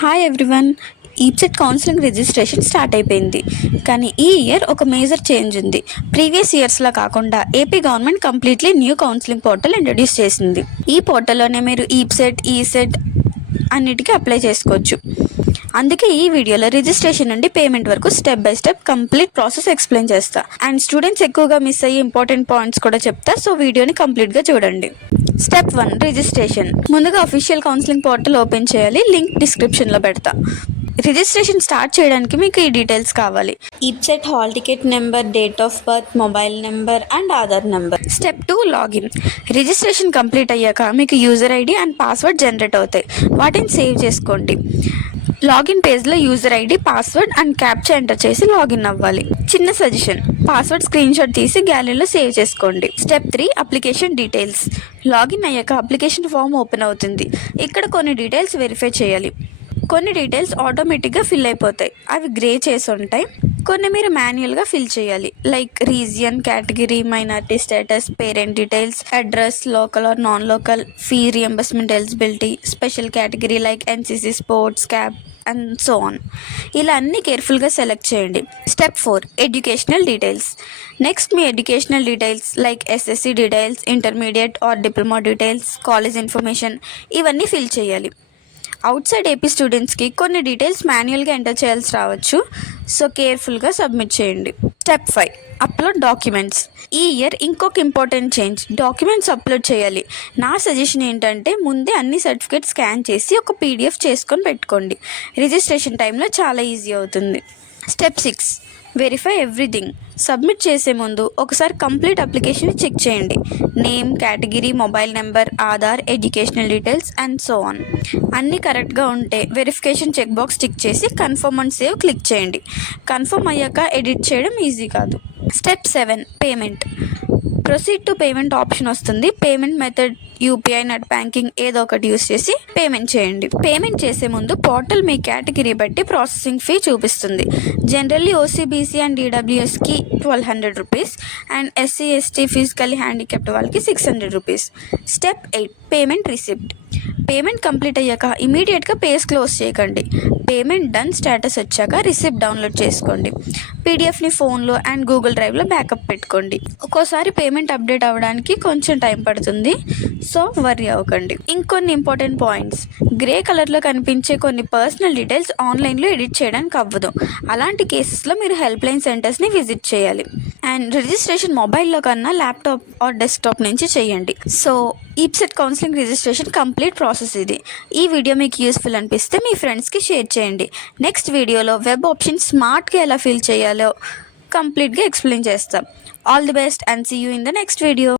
Hi everyone. EAPCET counselling registration start అయిపోయింది. కానీ ఈ ఇయర్ ఒక మేజర్ చేంజ్ ఉంది. ప్రీవియస్ ఇయర్స్లా కాకుండా AP government completely new counselling portal introduce చేసింది. ఈ పోర్టల్లోనే మీరు ఈప్సెట్, ఈసెట్ అన్నిటికీ అప్లై చేసుకోవచ్చు. అందుకే ఈ వీడియోలో రిజిస్ట్రేషన్ నుండి పేమెంట్ వరకు step by step complete process explain చేస్తా. అండ్ స్టూడెంట్స్ ఎక్కువగా మిస్ అయ్యే ఇంపార్టెంట్ పాయింట్స్ కూడా చెప్తా. సో వీడియోని కంప్లీట్గా చూడండి. Step 1 registration. ముందుగా అఫీషియల్ కౌన్సిలింగ్ పోర్టల్ ఓపెన్ చేయాలి. లింక్ డిస్క్రిప్షన్లో పెడతా. రిజిస్ట్రేషన్ స్టార్ట్ చేయడానికి మీకు ఈ డీటెయిల్స్ కావాలి: EAPCET hall ticket number, date of birth, mobile number and Aadhaar number. Step 2 login. Registration complete అయ్యాక మీకు user ID and password generate అవుతాయి. వాటిని సేవ్ చేసుకోండి. లాగిన్ పేజ్లో user ID, password and captcha enter చేసి లాగిన్ అవ్వాలి. చిన్న సజెషన్: పాస్వర్డ్ స్క్రీన్ షాట్ తీసి గ్యాలరీలో సేవ్ చేసుకోండి. Step 3 application details. లాగిన్ అయ్యాక అప్లికేషన్ ఫామ్ ఓపెన్ అవుతుంది. ఇక్కడ కొన్ని డీటెయిల్స్ వెరిఫై చేయాలి. కొన్ని డీటెయిల్స్ ఆటోమేటిక్గా ఫిల్ అయిపోతాయి. అవి గ్రే చేసి ఉంటాయి. కొన్ని మీరు మాన్యువల్గా ఫిల్ చేయాలి. Like region, category, minority status, parent details, address, local are non local, fee reimbursement eligibility, special category like NCC, sports, cab and so on. ఇలా అన్నీ కేర్ఫుల్గా సెలెక్ట్ చేయండి. Step 4 educational details. Next me educational details like SSC details, intermediate or diploma details, college information ఇవన్నీ fill చేయాలి. Out side AP స్టూడెంట్స్కి కొన్ని details మాన్యువల్గా enter చేయాల్సి రావచ్చు. సో కేర్ఫుల్గా సబ్మిట్ చేయండి. Step 5 upload documents. ఈ ఇయర్ ఇంకొక ఇంపార్టెంట్ చేంజ్: డాక్యుమెంట్స్ అప్లోడ్ చేయాలి. నా సజెషన్ ఏంటంటే ముందే అన్ని సర్టిఫికేట్స్ స్కాన్ చేసి ఒక పీడిఎఫ్ చేసుకొని పెట్టుకోండి. రిజిస్ట్రేషన్ టైంలో చాలా ఈజీ అవుతుంది. Step 6 verify everything. సబ్మిట్ చేసే ముందు ఒకసారి కంప్లీట్ అప్లికేషన్ చెక్ చేయండి. Name, category, mobile number, Aadhaar, educational details and so on అన్నీ కరెక్ట్గా ఉంటే వెరిఫికేషన్ చెక్ బాక్స్ టిక్ చేసి కన్ఫర్మ్ అండ్ సేవ్ క్లిక్ చేయండి. కన్ఫర్మ్ అయ్యాక ఎడిట్ చేయడం ఈజీ కాదు. Step 7 payment. Proceed to payment option వస్తుంది. Payment method UPI, net banking ఏదో ఒకటి యూస్ చేసి పేమెంట్ చేయండి. పేమెంట్ చేసే ముందు పోర్టల్ మీ కేటగిరీ బట్టి ప్రాసెసింగ్ ఫీ చూపిస్తుంది. Generally OC BC and ఈడబ్ల్యూఎస్కి 1200 rupees and SC, ST, physically handicapped వాళ్ళకి 600 rupees. Step 8 payment receipt. Payment complete అయ్యాక ఇమీడియట్గా పేజ్ క్లోజ్ చేయకండి. పేమెంట్ డన్ స్టేటస్ వచ్చాక రిసిప్ట్ డౌన్లోడ్ చేసుకోండి. పీడిఎఫ్ని ఫోన్లో అండ్ గూగుల్ డ్రైవ్లో బ్యాకప్ పెట్టుకోండి. ఒక్కోసారి పేమెంట్ అప్డేట్ అవ్వడానికి కొంచెం టైం పడుతుంది. సో వర్రీ అవ్వకండి. ఇంకొన్ని ఇంపార్టెంట్ పాయింట్స్: గ్రే కలర్లో కనిపించే కొన్ని పర్సనల్ డీటెయిల్స్ ఆన్లైన్లో ఎడిట్ చేయడానికి అవ్వదు. అలాంటి కేసెస్లో మీరు హెల్ప్ లైన్ సెంటర్స్ని విజిట్ చేయాలి. అండ్ రిజిస్ట్రేషన్ మొబైల్లో కన్నా ల్యాప్టాప్ ఆర్ డెస్క్టాప్ నుంచి చేయండి. So EAPCET counselling registration complete process ఇది. ఈ వీడియో మీకు యూస్ఫుల్ అనిపిస్తే మీ ఫ్రెండ్స్కి షేర్ చేయండి. నెక్స్ట్ వీడియోలో వెబ్ ఆప్షన్ స్మార్ట్గా ఎలా ఫిల్ చేయాలో కంప్లీట్గా ఎక్స్ప్లెయిన్ చేస్తాం. All the best and see you in the next video.